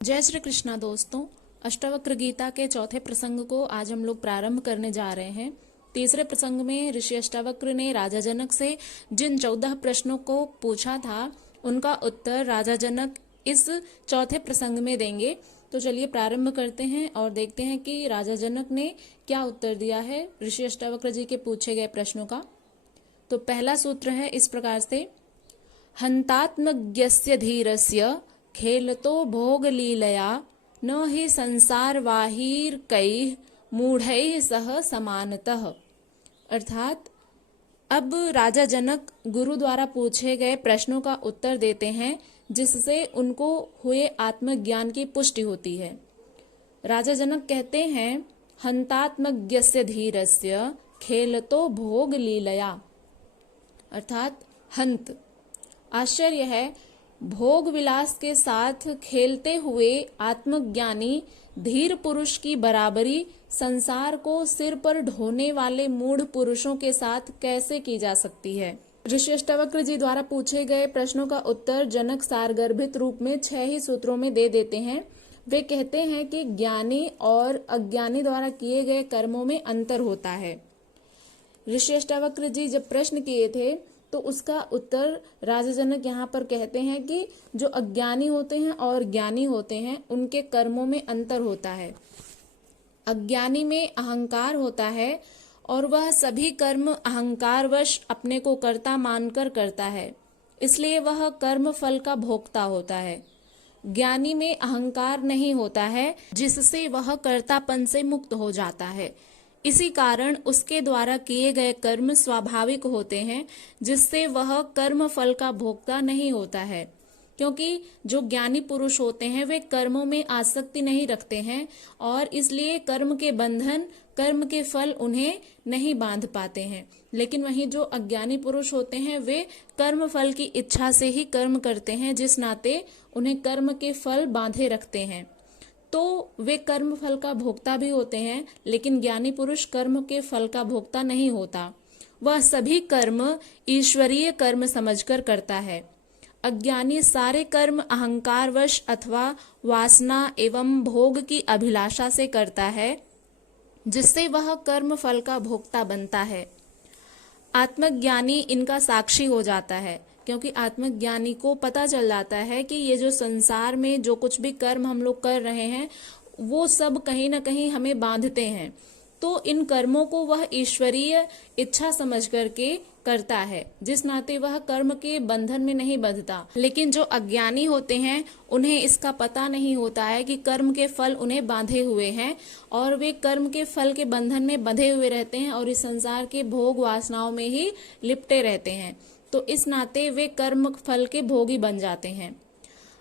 जय श्री कृष्णा दोस्तों। अष्टावक्र गीता के चौथे प्रसंग को आज हम लोग प्रारंभ करने जा रहे हैं। तीसरे प्रसंग में ऋषि अष्टावक्र ने राजा जनक से जिन 14 प्रश्नों को पूछा था उनका उत्तर राजा जनक इस चौथे प्रसंग में देंगे। तो चलिए प्रारंभ करते हैं और देखते हैं कि राजा जनक ने क्या उत्तर दिया है ऋषि अष्टावक्र जी के पूछे गए प्रश्नों का। तो पहला सूत्र है इस प्रकार से, हंतात्मज्ञस्य धीरस्य खेलतो भोग लीलया न हि संसारवाहिर्कैः मूढ़ैः सह समानतः। अर्थात अब राजा जनक गुरु द्वारा पूछे गए प्रश्नों का उत्तर देते हैं जिससे उनको हुए आत्मज्ञान की पुष्टि होती है। राजा जनक कहते हैं, हंतात्मज्ञस्य धीरस्य खेलतो भोग लीलया। अर्थात हंत आश्चर्य है, भोग विलास के साथ खेलते हुए आत्मज्ञानी धीर पुरुष की बराबरी संसार को सिर पर ढोने वाले मूढ़ पुरुषों के साथ कैसे की जा सकती है। ऋषि अष्टावक्र जी द्वारा पूछे गए प्रश्नों का उत्तर जनक सारगर्भित रूप में 6 ही सूत्रों में दे देते हैं। वे कहते हैं कि ज्ञानी और अज्ञानी द्वारा किए गए कर्मों में अंतर होता है। ऋषि अष्टावक्र जी जब प्रश्न किए थे तो उसका उत्तर राजा जनक यहाँ पर कहते हैं कि जो अज्ञानी होते हैं और ज्ञानी होते हैं उनके कर्मों में अंतर होता है। अज्ञानी में अहंकार होता है और वह सभी कर्म अहंकारवश अपने को कर्ता मानकर करता है, इसलिए वह कर्म फल का भोक्ता होता है। ज्ञानी में अहंकार नहीं होता है जिससे वह कर्तापन से मुक्त हो जाता है। इसी कारण उसके द्वारा किए गए कर्म स्वाभाविक होते हैं जिससे वह कर्म फल का भोक्ता नहीं होता है। क्योंकि जो ज्ञानी पुरुष होते हैं वे कर्मों में आसक्ति नहीं रखते हैं और इसलिए कर्म के बंधन कर्म के फल उन्हें नहीं बांध पाते हैं। लेकिन वहीं जो अज्ञानी पुरुष होते हैं वे कर्म फल की इच्छा से ही कर्म करते हैं, जिस नाते उन्हें कर्म के फल बांधे रखते हैं। तो वे कर्म फल का भोक्ता भी होते हैं, लेकिन ज्ञानी पुरुष कर्म के फल का भोक्ता नहीं होता। वह सभी कर्म ईश्वरीय कर्म समझकर करता है। अज्ञानी सारे कर्म अहंकारवश अथवा वासना एवं भोग की अभिलाषा से करता है, जिससे वह कर्म फल का भोक्ता बनता है। आत्मज्ञानी इनका साक्षी हो जाता है, क्योंकि आत्मज्ञानी को पता चल जाता है कि ये जो संसार में जो कुछ भी कर्म हम लोग कर रहे हैं वो सब कहीं ना कहीं हमें बांधते हैं। तो इन कर्मों को वह ईश्वरीय इच्छा समझ करके करता है, जिस नाते वह कर्म के बंधन में नहीं बंधता। लेकिन जो अज्ञानी होते हैं उन्हें इसका पता नहीं होता है कि कर्म के फल उन्हें बांधे हुए हैं और वे कर्म के फल के बंधन में बंधे हुए रहते हैं और इस संसार के भोग वासनाओं में ही लिपटे रहते हैं। तो इस नाते वे कर्म फल के भोगी बन जाते हैं।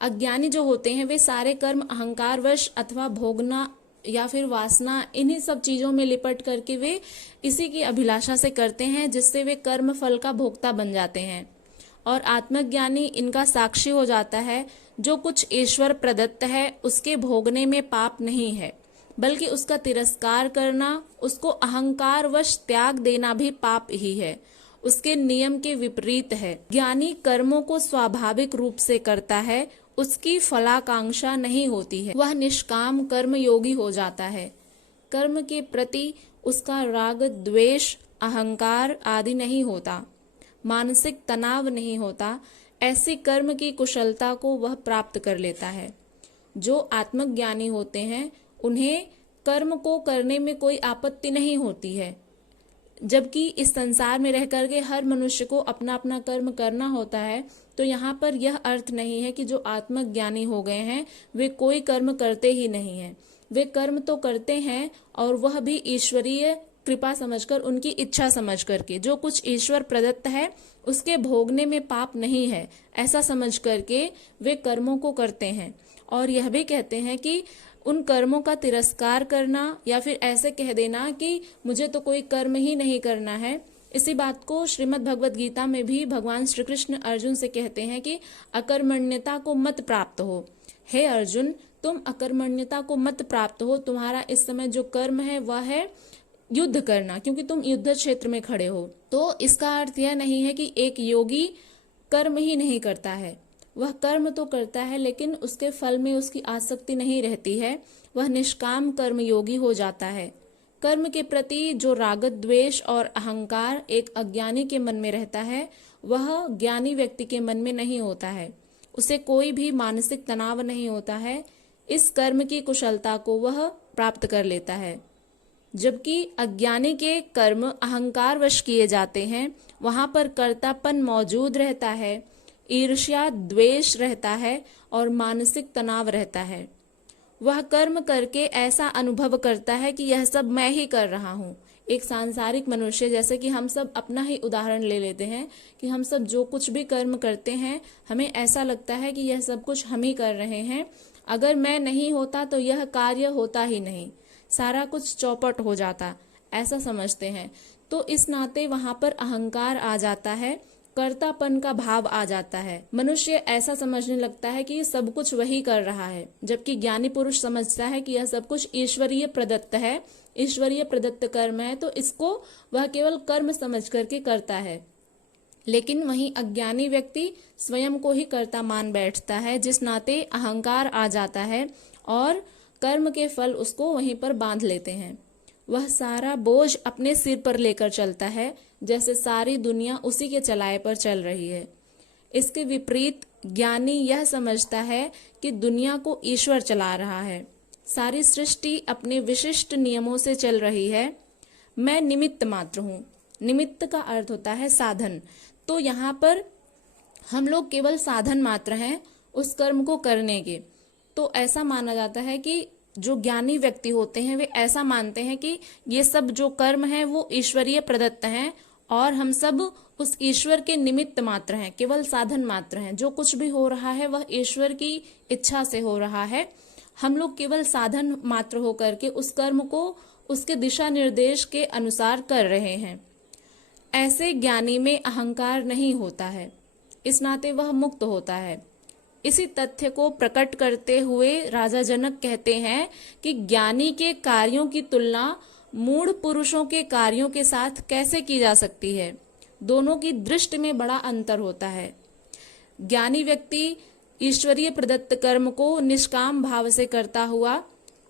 अज्ञानी जो होते हैं वे सारे कर्म अहंकारवश अथवा भोगना या फिर वासना इन्हीं सब चीजों में लिपट करके वे इसी की अभिलाषा से करते हैं, जिससे वे कर्म फल का भोक्ता बन जाते हैं। और आत्मज्ञानी इनका साक्षी हो जाता है। जो कुछ ईश्वर प्रदत्त है उसके भोगने में पाप नहीं है, बल्कि उसका तिरस्कार करना, उसको अहंकारवश त्याग देना भी पाप ही है, उसके नियम के विपरीत है। ज्ञानी कर्मों को स्वाभाविक रूप से करता है, उसकी फलाकांक्षा नहीं होती है। वह निष्काम कर्म योगी हो जाता है। कर्म के प्रति उसका राग द्वेष अहंकार आदि नहीं होता, मानसिक तनाव नहीं होता। ऐसी कर्म की कुशलता को वह प्राप्त कर लेता है। जो आत्मज्ञानी होते हैं उन्हें कर्म को करने में कोई आपत्ति नहीं होती है, जबकि इस संसार में रह करके हर मनुष्य को अपना अपना कर्म करना होता है। तो यहाँ पर यह अर्थ नहीं है कि जो आत्मज्ञानी हो गए हैं वे कोई कर्म करते ही नहीं हैं। वे कर्म तो करते हैं और वह भी ईश्वरीय कृपा समझकर, उनकी इच्छा समझ करके। जो कुछ ईश्वर प्रदत्त है उसके भोगने में पाप नहीं है, ऐसा समझ करके वे कर्मों को करते हैं। और यह भी कहते हैं कि उन कर्मों का तिरस्कार करना या फिर ऐसे कह देना कि मुझे तो कोई कर्म ही नहीं करना है, इसी बात को श्रीमद् भगवद गीता में भी भगवान श्री कृष्ण अर्जुन से कहते हैं कि अकर्मण्यता को मत प्राप्त हो। हे अर्जुन, तुम अकर्मण्यता को मत प्राप्त हो। तुम्हारा इस समय जो कर्म है वह है युद्ध करना, क्योंकि तुम युद्ध क्षेत्र में खड़े हो। तो इसका अर्थ यह नहीं है कि एक योगी कर्म ही नहीं करता है। वह कर्म तो करता है लेकिन उसके फल में उसकी आसक्ति नहीं रहती है, वह निष्काम कर्म योगी हो जाता है। कर्म के प्रति जो राग द्वेष और अहंकार एक अज्ञानी के मन में रहता है, वह ज्ञानी व्यक्ति के मन में नहीं होता है। उसे कोई भी मानसिक तनाव नहीं होता है। इस कर्म की कुशलता को वह प्राप्त कर लेता है। जबकि अज्ञानी के कर्म अहंकार वश किए जाते हैं, वहां पर कर्तापन मौजूद रहता है, ईर्ष्या द्वेष रहता है और मानसिक तनाव रहता है। वह कर्म करके ऐसा अनुभव करता है कि यह सब मैं ही कर रहा हूँ। एक सांसारिक मनुष्य, जैसे कि हम सब अपना ही उदाहरण ले लेते हैं कि हम सब जो कुछ भी कर्म करते हैं, हमें ऐसा लगता है कि यह सब कुछ हम ही कर रहे हैं। अगर मैं नहीं होता तो यह कार्य होता ही नहीं, सारा कुछ चौपट हो जाता, ऐसा समझते हैं। तो इस नाते वहां पर अहंकार आ जाता है, कर्तापन का भाव आ जाता है। मनुष्य ऐसा समझने लगता है कि ये सब कुछ वही कर रहा है, जबकि ज्ञानी पुरुष समझता है कि यह सब कुछ ईश्वरीय प्रदत्त है, ईश्वरीय प्रदत्त कर्म है, तो इसको वह केवल कर्म समझ करके करता है। लेकिन वहीं अज्ञानी व्यक्ति स्वयं को ही कर्ता मान बैठता है, जिस नाते अहंकार आ जाता है और कर्म के फल उसको वहीं पर बांध लेते हैं। वह सारा बोझ अपने सिर पर लेकर चलता है, जैसे सारी दुनिया उसी के चलाए पर चल रही है। इसके विपरीत ज्ञानी यह समझता है कि दुनिया को ईश्वर चला रहा है, सारी सृष्टि अपने विशिष्ट नियमों से चल रही है, मैं निमित्त मात्र हूँ। निमित्त का अर्थ होता है साधन। तो यहाँ पर हम लोग केवल साधन मात्र हैं उस कर्म को करने के। तो ऐसा माना जाता है कि जो ज्ञानी व्यक्ति होते हैं वे ऐसा मानते हैं कि ये सब जो कर्म है वो ईश्वरीय प्रदत्त हैं और हम सब उस ईश्वर के निमित्त मात्र हैं, केवल साधन मात्र हैं। जो कुछ भी हो रहा है वह ईश्वर की इच्छा से हो रहा है, हम लोग केवल साधन मात्र होकर के उस कर्म को उसके दिशा निर्देश के अनुसार कर रहे हैं। ऐसे ज्ञानी में अहंकार नहीं होता है, इस नाते वह मुक्त होता है। इसी तथ्य को प्रकट करते हुए राजा जनक कहते हैं कि ज्ञानी के कार्यों की तुलना मूढ़ पुरुषों के कार्यों के साथ कैसे की जा सकती है। दोनों की दृष्टि में बड़ा अंतर होता है। ज्ञानी व्यक्ति ईश्वरीय प्रदत्त कर्म को निष्काम भाव से करता हुआ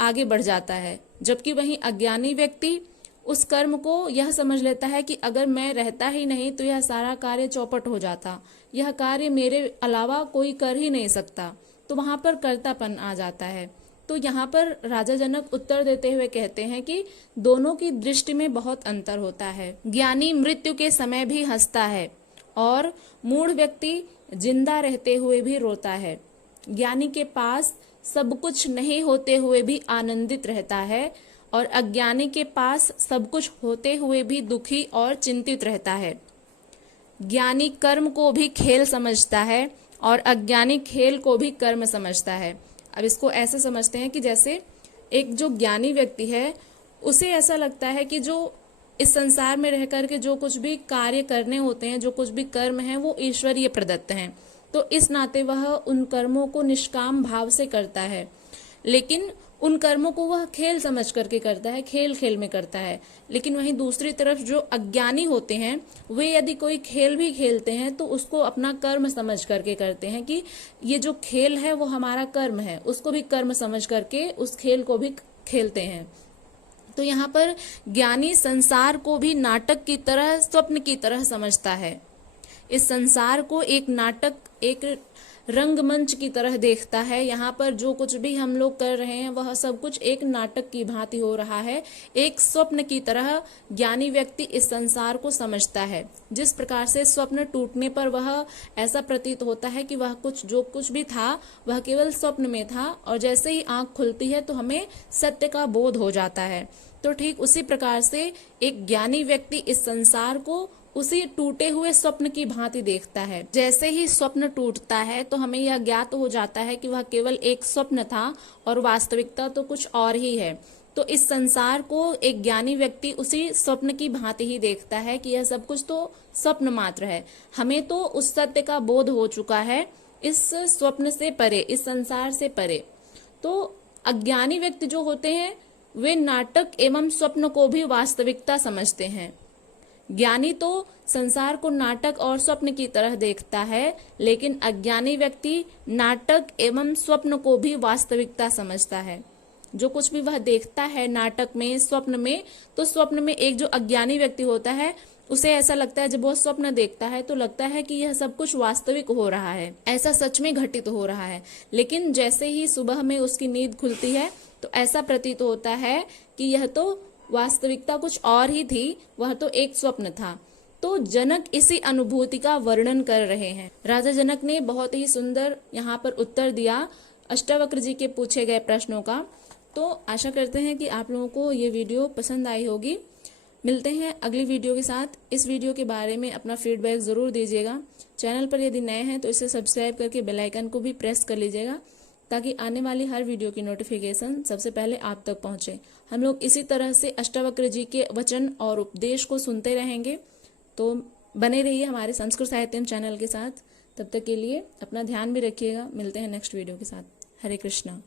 आगे बढ़ जाता है, जबकि वहीं अज्ञानी व्यक्ति उस कर्म को यह समझ लेता है कि अगर मैं रहता ही नहीं तो यह सारा कार्य चौपट हो जाता, यह कार्य मेरे अलावा कोई कर ही नहीं सकता। तो वहां पर कर्तापन आ जाता है। तो यहाँ पर राजा जनक उत्तर देते हुए कहते हैं कि दोनों की दृष्टि में बहुत अंतर होता है। ज्ञानी मृत्यु के समय भी हंसता है और मूढ़ व्यक्ति जिंदा रहते हुए भी रोता है। ज्ञानी के पास सब कुछ नहीं होते हुए भी आनंदित रहता है और अज्ञानी के पास सब कुछ होते हुए भी दुखी और चिंतित रहता है। ज्ञानी कर्म को भी खेल समझता है और अज्ञानी खेल को भी कर्म समझता है। अब इसको ऐसे समझते हैं कि जैसे एक जो ज्ञानी व्यक्ति है उसे ऐसा लगता है कि जो इस संसार में रह करके जो कुछ भी कार्य करने होते हैं, जो कुछ भी कर्म हैं, वो ईश्वरीय प्रदत्त हैं। तो इस नाते वह उन कर्मों को निष्काम भाव से करता है, लेकिन उन कर्मों को वह खेल समझ करके करता है, खेल खेल में करता है। लेकिन वहीं दूसरी तरफ जो अज्ञानी होते हैं वे यदि कोई खेल भी खेलते हैं तो उसको अपना कर्म समझ करके करते हैं कि ये जो खेल है वो हमारा कर्म है, उसको भी कर्म समझ करके उस खेल को भी खेलते हैं। तो यहाँ पर ज्ञानी संसार को भी नाटक की तरह, स्वप्न की तरह समझता है। इस संसार को एक नाटक, एक रंगमंच की तरह देखता है। यहाँ पर जो कुछ भी हम लोग कर रहे हैं वह सब कुछ एक नाटक की भांति हो रहा है, एक स्वप्न की तरह ज्ञानी व्यक्ति इस संसार को समझता है। जिस प्रकार से स्वप्न टूटने पर वह ऐसा प्रतीत होता है कि वह जो कुछ भी था वह केवल स्वप्न में था, और जैसे ही आंख खुलती है तो हमें सत्य का बोध हो जाता है। तो ठीक उसी प्रकार से एक ज्ञानी व्यक्ति इस संसार को उसी टूटे हुए स्वप्न की भांति देखता है। जैसे ही स्वप्न टूटता है तो हमें यह ज्ञात हो जाता है कि वह केवल एक स्वप्न था और वास्तविकता तो कुछ और ही है। तो इस संसार को एक ज्ञानी व्यक्ति उसी स्वप्न की भांति ही देखता है कि यह सब कुछ तो स्वप्न मात्र है। हमें तो उस सत्य का बोध हो चुका है, इस स्वप्न से परे, इस संसार से परे। तो अज्ञानी व्यक्ति जो होते हैं वे नाटक एवं स्वप्न को भी वास्तविकता समझते हैं। ज्ञानी तो संसार को नाटक और स्वप्न की तरह देखता है, लेकिन अज्ञानी व्यक्ति नाटक एवं स्वप्न को भी वास्तविकता समझता है। जो कुछ भी वह देखता है नाटक में, स्वप्न में, तो स्वप्न में एक जो अज्ञानी व्यक्ति होता है उसे ऐसा लगता है, जब वो स्वप्न देखता है तो लगता है कि यह सब कुछ वास्तविक हो रहा है, ऐसा सच में घटित हो रहा है। लेकिन जैसे ही सुबह में उसकी नींद खुलती है तो ऐसा प्रतीत होता है कि यह तो वास्तविकता कुछ और ही थी, वह तो एक स्वप्न था। तो जनक इसी अनुभूति का वर्णन कर रहे हैं। राजा जनक ने बहुत ही सुंदर यहाँ पर उत्तर दिया अष्टावक्र जी के पूछे गए प्रश्नों का। तो आशा करते हैं कि आप लोगों को ये वीडियो पसंद आई होगी। मिलते हैं अगली वीडियो के साथ। इस वीडियो के बारे में अपना फीडबैक जरूर दीजिएगा। चैनल पर यदि नए हैं तो इसे सब्सक्राइब करके बेल आइकन को भी प्रेस कर लीजिएगा, ताकि आने वाली हर वीडियो की नोटिफिकेशन सबसे पहले आप तक पहुंचे। हम लोग इसी तरह से अष्टावक्र जी के वचन और उपदेश को सुनते रहेंगे। तो बने रहिए हमारे संस्कृत साहित्यम चैनल के साथ। तब तक के लिए अपना ध्यान भी रखिएगा। मिलते हैं नेक्स्ट वीडियो के साथ। हरे कृष्णा।